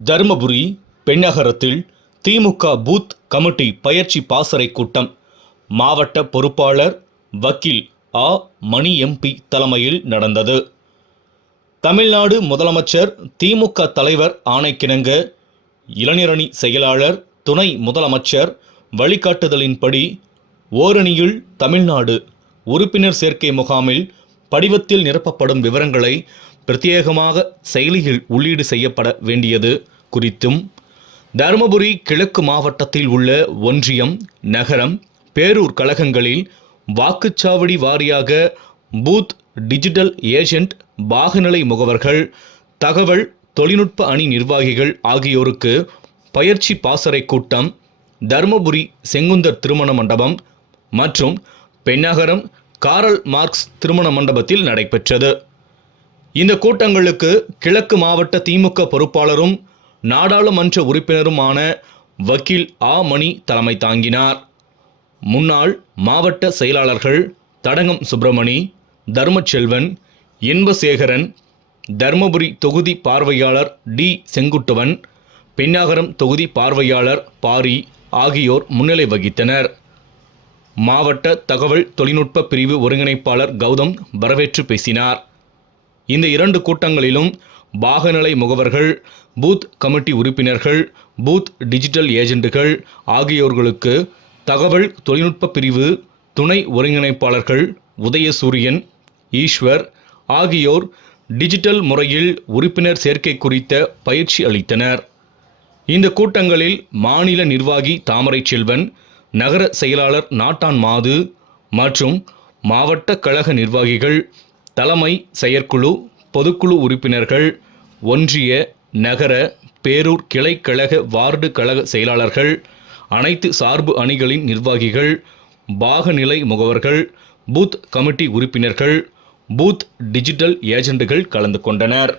தருமபுரி பெண்ணகரத்தில் திமுக booth committee பயிற்சி பாசறை கூட்டம் மாவட்ட பொறுப்பாளர் வக்கீல் ஆ. மணி எம்பி தலைமையில் நடந்தது. தமிழ்நாடு முதலமைச்சர் திமுக தலைவர் ஆணைக்கிணங்க இளைஞரணி செயலாளர் துணை முதலமைச்சர் வழிகாட்டுதலின்படி ஓரணியில் தமிழ்நாடு உறுப்பினர் சேர்க்கை முகாமில் படிவத்தில் நிரப்பப்படும் விவரங்களை பிரத்யேகமாக செயலியில் உள்ளீடு செய்யப்பட வேண்டியது குறித்தும், தருமபுரி கிழக்கு மாவட்டத்தில் உள்ள ஒன்றியம், நகரம், பேரூர் கழகங்களில் வாக்குச்சாவடி வாரியாக பூத் டிஜிட்டல் ஏஜென்ட், பாகநிலை முகவர்கள், தகவல் தொழில்நுட்ப அணி நிர்வாகிகள் ஆகியோருக்கு பயிற்சி பாசறை கூட்டம் தருமபுரி செங்குந்தர் திருமண மண்டபம் மற்றும் பெண்ணகரம் காரல் மார்க்ஸ் திருமண மண்டபத்தில் நடைபெற்றது. இந்த கூட்டங்களுக்கு கிழக்கு மாவட்ட திமுக பொறுப்பாளரும் நாடாளுமன்ற உறுப்பினருமான வக்கீல் ஆ. மணி தலைமை தாங்கினார். முன்னாள் மாவட்ட செயலாளர்கள் தடங்கம் சுப்பிரமணி, தர்மச்செல்வன், இன்பசேகரன், தர்மபுரி தொகுதி பார்வையாளர் டி. செங்குட்டுவன், பெண்ணகரம் தொகுதி பார்வையாளர் பாரி ஆகியோர் முன்னிலை வகித்தனர். மாவட்ட தகவல் தொழில்நுட்ப பிரிவு ஒருங்கிணைப்பாளர் கௌதம் வரவேற்று பேசினார். இந்த 2 கூட்டங்களிலும் பாகநிலை முகவர்கள், பூத் கமிட்டி உறுப்பினர்கள், பூத் டிஜிட்டல் ஏஜென்ட்டுகள் ஆகியோர்களுக்கு தகவல் தொழில்நுட்ப பிரிவு துணை ஒருங்கிணைப்பாளர்கள் உதயசூரியன், ஈஸ்வர் ஆகியோர் டிஜிட்டல் முறையில் உறுப்பினர் சேர்க்கை குறித்த பயிற்சி அளித்தனர். இந்த கூட்டங்களில் மாநில நிர்வாகி தாமரை செல்வன், நகர செயலாளர் நாட்டான் மாது மற்றும் மாவட்ட கழக நிர்வாகிகள், தலைமை செயற்குழு, பொதுக்குழு உறுப்பினர்கள், ஒன்றிய, நகர, பேரூர் கிளை கழக வார்டு கழக செயலாளர்கள், அனைத்து சார்பு அணிகளின் நிர்வாகிகள், பாகநிலை முகவர்கள், பூத் கமிட்டி உறுப்பினர்கள், பூத் டிஜிட்டல் ஏஜென்ட்டுகள் கலந்து கொண்டனர்.